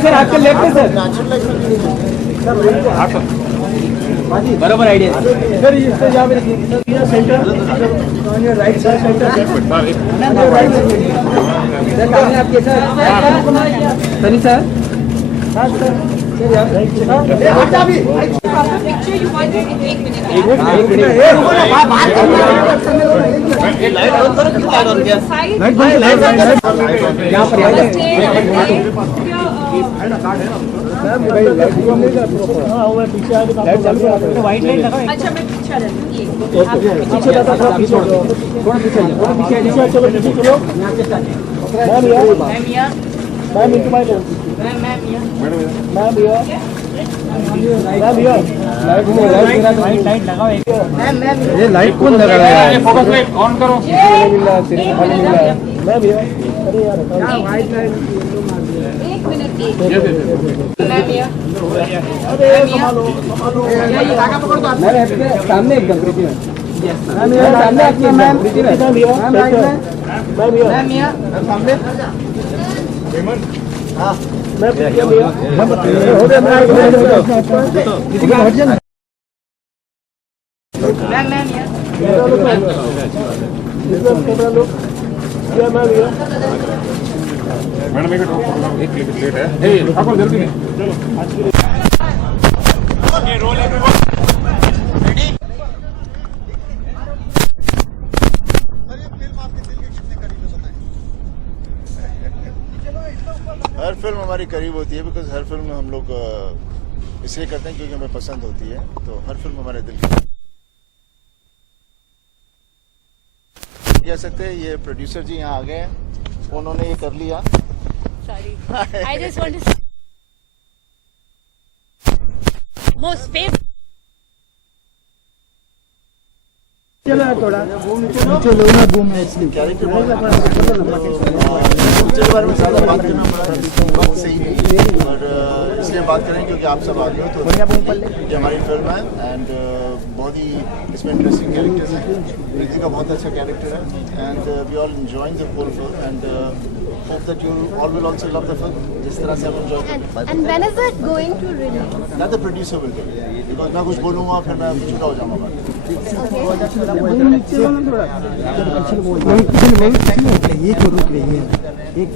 Sir आपके left है sir, बराबर आइडिया सर। इससे यहाँ पे सेंटर राइट साइड सेंटर आपके सर सनी सर। हाँ सर वाइट लाइट लगा। अच्छा मैं पीछे आ जाती हूँ, पीछे थोड़ा पीछे चलो पीछे चलो। Ma'am into my left, ma'am light लगाओ। ये लाइट कौन लगा रहा है? फोकस लाइट ऑन करो। मैम अरे यार वाइट लाइट एक मिनट मेरे सामने एकदम प्रीति मैम, सामने आपकी मैम प्रीति मैम सामने। हाँ मैं प्रीति मैम हो गया। मैं किसी का हट जाना मैम कैमरा लो क्या मैम ये मैडम एक लेट है। आपको जल्दी नहीं चलो okay roll everyone ready. Sir ये फिल्म आपके दिल के कितने करीब है बताएं? हर फिल्म हमारी करीब होती है बिकॉज हर फिल्म हम लोग इसलिए करते हैं क्योंकि हमें पसंद होती है, तो हर फिल्म हमारे दिल की कह सकते हैं। ये प्रोड्यूसर जी यहाँ आ गए हैं, उन्होंने ये कर लिया। Sorry. I just want to say most favorite. चलो थोड़ा नीचे लो ना, बूम है इसलिए कैरेक्टर के बारे में ज़्यादा बात करना बड़ा सही नहीं है, और इसलिए बात करें क्योंकि आप सब आ गए हो। तो ये हमारी फिल्म है एंड बहुत ही इसमें इंटरेस्टिंग कैरेक्टर्स हैं। प्रीति का बहुत अच्छा कैरेक्टर है and we all enjoying the whole film and hope that you all will also love the film जिस तरह से हम enjoy करते हैं। And when is it going to release? That the producer will do because मैं कुछ बोलूँगा फिर मैं छुट्टा हो जाऊँगा। ये तो रुक रही है एक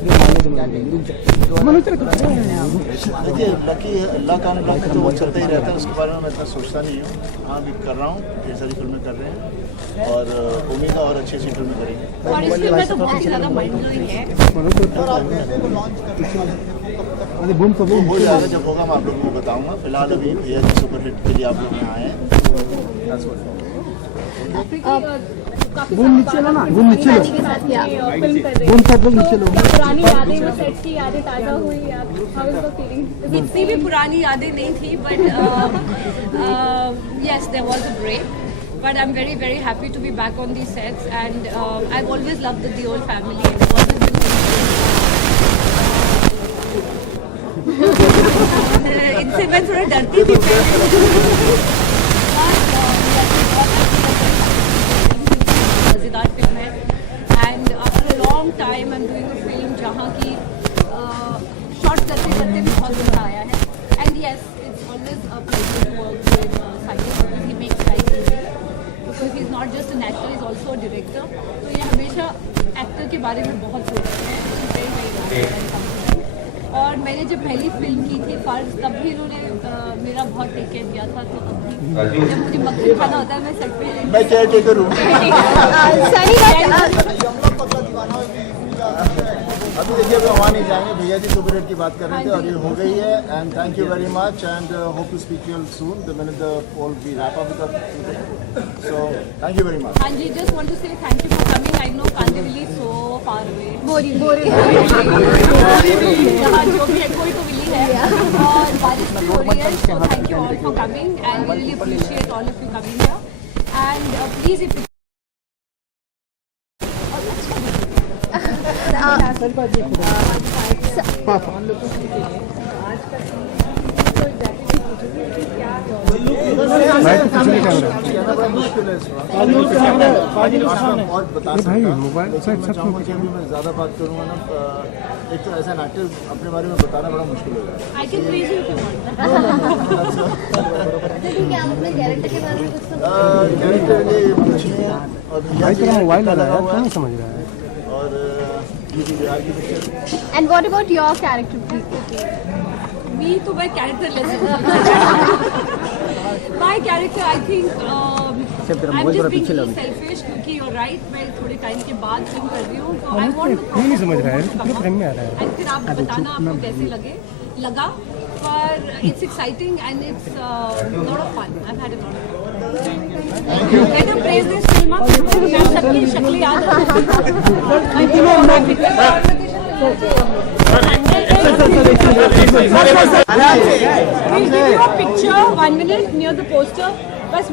देखिए लकी अल्लाह का अनुग्रह में तो वो चलता ही रहता है, उसके बारे में मैं इतना सोचता नहीं हूँ। हाँ भी कर रहा हूँ, ढेर सारी फिल्में कर रहे हैं और उम्मीद है और अच्छी फिल्में करेंगे। और इस फिल्म में तो बहुत ही ज़्यादा माइंड ब्लोइंग है। बूम तो बूम हो जाएगा, जब होगा मैं आप लोगों को बताऊँगा। फिलहाल अभी भैया जी सुपर हिट के लिए आप लोग यहाँ आए हैं। बूम नीचे लो ना, बूम नीचे लो, के साथ क्या बूम सब लोग नीचे लो। पुरानी यादें, वो सेट की यादें ताज़ा हुई। How is the feeling? इतनी भी पुरानी यादें नहीं थी, but yes, there was a break. But I'm very, very happy to be back on these sets, and I've always loved the old family. And always been इनसे मैं थोड़ा डरती थी मज़ेदार फिल्म है and after a long time I am doing a film जहाँ की shot करते करते भी बहुत मज़ा आया है। And yes it's always a pleasure to work with cycle, he makes life easy because he is not just a actor, is also a director. तो ये हमेशा एक्टर के बारे में बहुत सोचते हैं। और मैंने जब पहली फिल्म की थी फर्ज, तब भी इन्होंने मेरा बहुत टेक केयर किया था। तो अभी जब मुझे मक्खी खाना होता है मैं सेट पे मैं केयर टेकर हूँ। अभी देखिए अब वहाँ नहीं जाएंगे, भैया जी सुपर हिट की बात कर रहे थे और ये हो गई है। And thank you very much and hope to speak you soon the minute the all be wrap up with so thank you very much. हाँ जी, just want to say thank you for coming. I know Kandivali so far away, बोरी जो भी है कोई तो मिली है और बारिश भी हो रही है। So thank you all for coming and we really appreciate all of you coming here and please if बड़ा मुश्किल है इस वक्त और बता सकता मुझे भी मैं ज़्यादा बात करूँगा ना, एक तो ऐसा एक्टर अपने बारे में बताना बड़ा मुश्किल हो जाएगा। I can praise you if you want. लेकिन क्या आप अपने कैरेक्टर के बारे में कुछ कैरेक्टर के पूछे हैं और मोबाइल लगा हुआ है समझ रहा है और ये भी बिहार की picture. And what about your character please? Me to my character lesson. My character, I think, I'm just being really selfish क्योंकि you're right, मैं थोड़े टाइम के बाद फिल्म कर रही हूँ, तो I want the नहीं समझ रहा है क्यों फ्रेम में आ रहा है। and फिर आप बताना आपको कैसे लगा, पर it's exciting and it's lot of fun. I've had a lot of fun. Let him praise this film up. मैं सबकी शक्ल याद है। We'll give you a picture, 1 minute near the poster. बस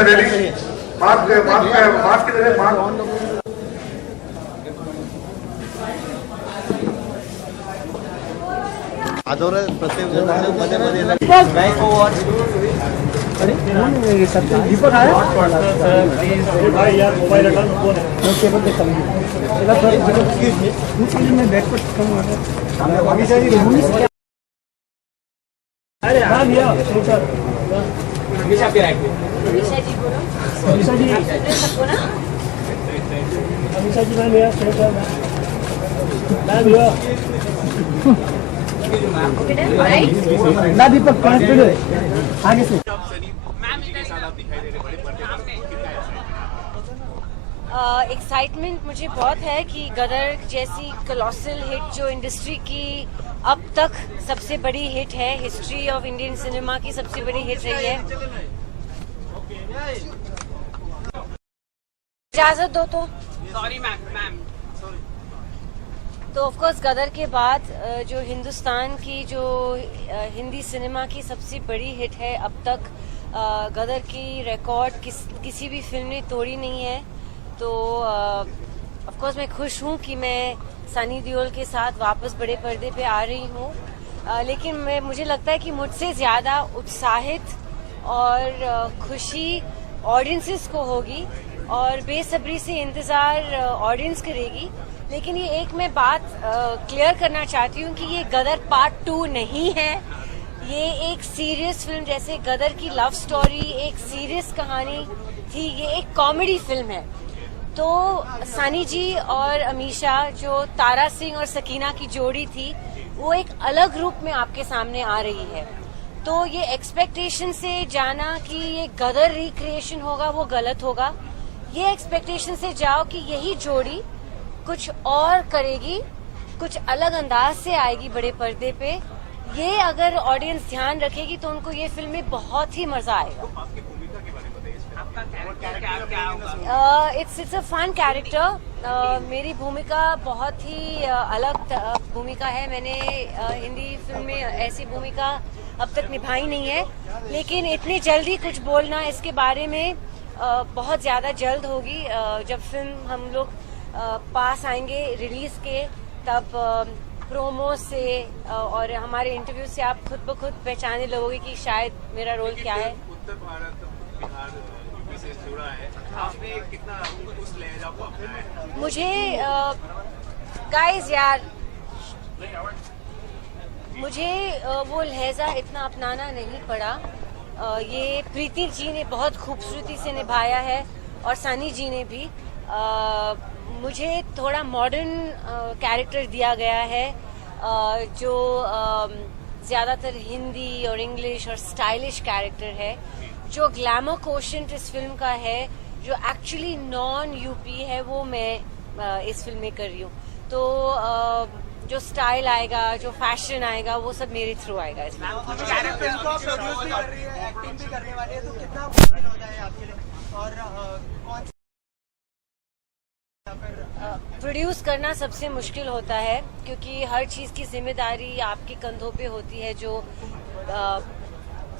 ready? Mark किधर है? Mark. आदोर प्रत्येक मध्ये दीपक आया भाई यार मोबाइल हटा कौन है केबल देख मैं बैक पर अरे हाँ भैया सर हमेशा आपके राइट में हमेशा जी बोलो हमेशा जी सबको ना हमेशा जी मैम यार सर मैम भैया ना दीपक कनेक्टेड आगे से एक्साइटमेंट मुझे बहुत है कि गदर जैसी कॉलोसल हिट जो इंडस्ट्री की अब तक सबसे बड़ी हिट है, हिस्ट्री ऑफ इंडियन सिनेमा की सबसे बड़ी हिट रही है। इजाजत दो तो सॉरी मैम तो ऑफकोर्स गदर के बाद जो हिंदुस्तान की जो हिंदी सिनेमा की सबसे बड़ी हिट है अब तक, गदर की रिकॉर्ड किसी भी फिल्म ने तोड़ी नहीं है। तो ऑफकोर्स मैं खुश हूँ कि मैं सनी देओल के साथ वापस बड़े पर्दे पे आ रही हूँ, लेकिन मुझे लगता है कि मुझसे ज़्यादा उत्साहित और खुशी ऑडियंसेस को होगी और बेसब्री से इंतज़ार ऑडियंस करेगी। लेकिन ये एक मैं बात क्लियर करना चाहती हूँ कि ये गदर पार्ट 2 नहीं है। ये एक सीरियस फिल्म, जैसे गदर की लव स्टोरी एक सीरियस कहानी थी, ये एक कॉमेडी फिल्म है। तो सनी जी और अमीषा जो तारा सिंह और सकीना की जोड़ी थी, वो एक अलग रूप में आपके सामने आ रही है। तो ये एक्सपेक्टेशन से जाना कि ये गदर रिक्रिएशन होगा वो गलत होगा। ये एक्सपेक्टेशन से जाओ कि यही जोड़ी कुछ और करेगी, कुछ अलग अंदाज से आएगी बड़े पर्दे पे। ये अगर ऑडियंस ध्यान रखेगी तो उनको ये फिल्म में बहुत ही मजा आएगा। It's a fun character. मेरी भूमिका बहुत ही अलग भूमिका है। मैंने हिंदी फिल्म में ऐसी भूमिका अब तक निभाई नहीं है, लेकिन इतनी जल्दी कुछ बोलना इसके बारे में बहुत ज़्यादा जल्द होगी। जब फिल्म हम लोग पास आएंगे रिलीज के, तब प्रोमो से और हमारे इंटरव्यू से आप खुद ब खुद पहचानने लगोगे कि शायद मेरा रोल क्या है। उत्तर भारत बिहार से जुड़ा है, आपने कितना उस लहजा को अपनाया है? मुझे गाइस यार मुझे वो लहजा इतना अपनाना नहीं पड़ा। ये प्रीति जी ने बहुत खूबसूरती से निभाया है और सनी जी ने भी। मुझे थोड़ा मॉडर्न कैरेक्टर दिया गया है, जो ज़्यादातर हिंदी और इंग्लिश और स्टाइलिश कैरेक्टर है। जो ग्लैमर कोशेंट इस फिल्म का है, जो एक्चुअली नॉन यूपी है, वो मैं इस फिल्म में कर रही हूँ। तो जो स्टाइल आएगा, जो फैशन आएगा, वो सब मेरे थ्रू आएगा इसमें। कैरेक्टर्स को प्रोड्यूस भी कर रही है, एक्टिंग भी करने वाली है, तो कितना मुश्किल होता है आपके लिए? और कौन प्रोड्यूस करना सबसे मुश्किल होता है, क्योंकि हर चीज़ की जिम्मेदारी आपके कंधों पे होती है, जो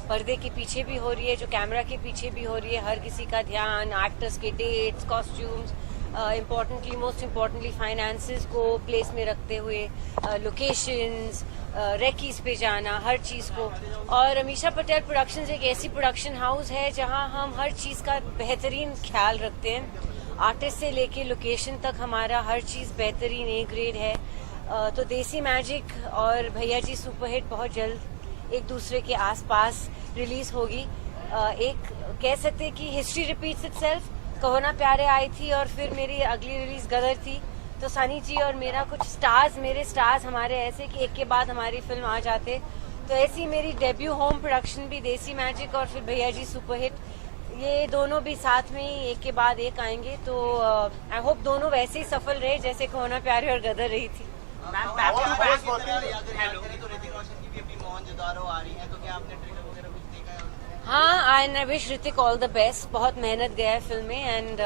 पर्दे के पीछे भी हो रही है, जो कैमरा के पीछे भी हो रही है। हर किसी का ध्यान, एक्टर्स के dates, costumes, most importantly finances को प्लेस में रखते हुए, लोकेशंस, रेकीज पे जाना, हर चीज़ को। और अमीषा पटेल प्रोडक्शंस एक ऐसी प्रोडक्शन हाउस है जहां हम हर चीज़ का बेहतरीन ख्याल रखते हैं। आर्टिस्ट से लेके लोकेशन तक हमारा हर चीज़ बेहतरीन ए ग्रेड है। तो देसी मैजिक और भैया जी सुपरहिट बहुत जल्द एक दूसरे के आसपास रिलीज होगी। एक कह सकते हैं कि हिस्ट्री रिपीट्स इटसेल्फ। कहो ना प्यारे आई थी और फिर मेरी अगली रिलीज गदर थी। तो सनी जी और मेरा कुछ स्टार्स, मेरे स्टार्स हमारे ऐसे कि एक के बाद हमारी फिल्म आ जाते। तो ऐसी मेरी डेब्यू होम प्रोडक्शन भी देसी मैजिक और फिर भैया जी सुपरहिट, ये दोनों भी साथ में ही एक के बाद एक आएंगे। तो आई होप दोनों वैसे ही सफल रहे जैसे कहो ना प्यारे और गदर रही थी। हाँ, I wish Hrithik all the best. बहुत मेहनत गया है फिल्म में एंड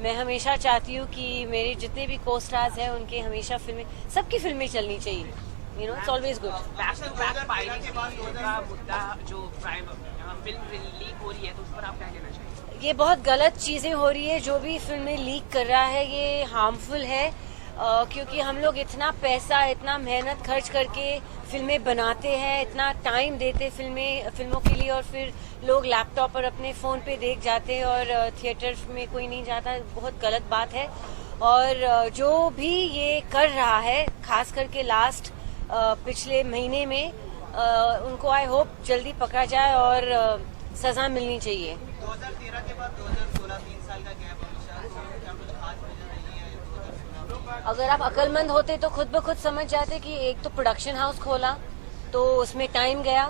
मैं हमेशा चाहती हूँ कि मेरे जितने भी को स्टार्स हैं उनके हमेशा फिल्में, सबकी फिल्में चलनी चाहिए। You know, it's always good. ये बहुत गलत चीजें हो रही है। जो भी फिल्में लीक कर रहा है ये हार्मफुल है, क्योंकि हम लोग इतना पैसा, इतना मेहनत खर्च करके फिल्में बनाते हैं, इतना टाइम देते फिल्मों के लिए, और फिर लोग लैपटॉप पर अपने फ़ोन पे देख जाते हैं और थिएटर में कोई नहीं जाता। बहुत गलत बात है। और जो भी ये कर रहा है, खास करके लास्ट पिछले महीने में, उनको आई होप जल्दी पकड़ा जाए और सज़ा मिलनी चाहिए। 2013 के बाद 2016 3 साल का गैप, अगर आप अक्लमंद होते तो खुद ब खुद समझ जाते कि एक तो प्रोडक्शन हाउस खोला तो उसमें टाइम गया,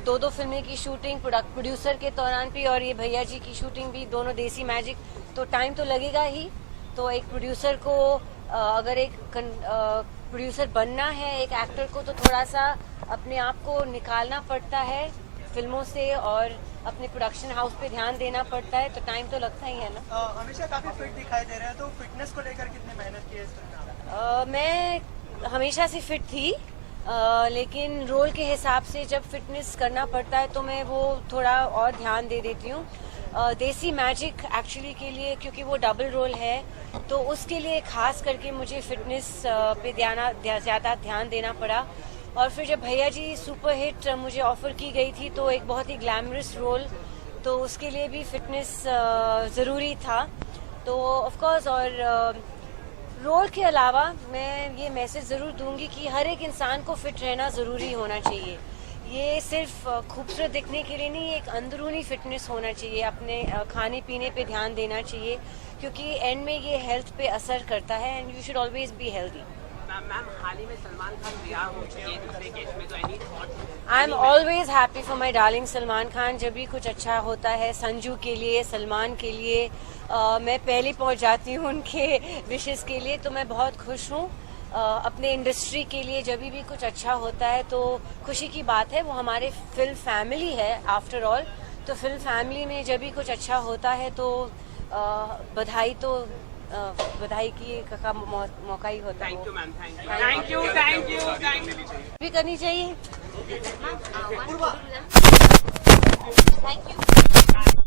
दो फिल्में की शूटिंग प्रोड्यूसर के दौरान भी, और ये भैया जी की शूटिंग भी, दोनों देसी मैजिक, तो टाइम तो लगेगा ही। तो एक प्रोड्यूसर को अगर एक प्रोड्यूसर बनना है एक एक्टर को, तो थोड़ा सा अपने आप को निकालना पड़ता है फिल्मों से और अपने प्रोडक्शन हाउस पे ध्यान देना पड़ता है। तो टाइम तो लगता ही है ना। हमेशा काफी फिट दिखाई दे रहे हैं, तो फिटनेस को लेकर कितनी मेहनत की है इस फिल्म में? मैं हमेशा से फिट थी, लेकिन रोल के हिसाब से जब फिटनेस करना पड़ता है तो मैं वो थोड़ा और ध्यान दे देती हूँ। देसी मैजिक एक्चुअली के लिए, क्योंकि वो डबल रोल है, तो उसके लिए खास करके मुझे फिटनेस पे ज़्यादा ध्यान देना पड़ा। और फिर जब भैया जी सुपरहिट मुझे ऑफर की गई थी, तो एक बहुत ही ग्लैमरस रोल, तो उसके लिए भी फिटनेस ज़रूरी था। तो ऑफ कोर्स, और रोल के अलावा मैं ये मैसेज ज़रूर दूंगी कि हर एक इंसान को फिट रहना ज़रूरी होना चाहिए। ये सिर्फ खूबसूरत दिखने के लिए नहीं, एक अंदरूनी फिटनेस होना चाहिए। अपने खाने पीने पे ध्यान देना चाहिए, क्योंकि एंड में ये हेल्थ पे असर करता है and you should always be healthy. Ma'am, हाल ही में सलमान खान रिहा हो चुके हैं दूसरे केस में, तो any thought? I am always happy for my darling Salman Khan. जब भी कुछ अच्छा होता है संजू के लिए, सलमान के लिए, मैं पहले पहुंच जाती हूं उनके विशेस के लिए। तो मैं बहुत खुश हूं। अपने इंडस्ट्री के लिए जब भी कुछ अच्छा होता है तो खुशी की बात है। वो हमारे फिल्म फैमिली है आफ्टर ऑल। तो फिल्म फैमिली में जब भी कुछ अच्छा होता है तो बधाई का मौका ही होता है। Thank you ma'am, thank you भी करनी चाहिए। Thank you.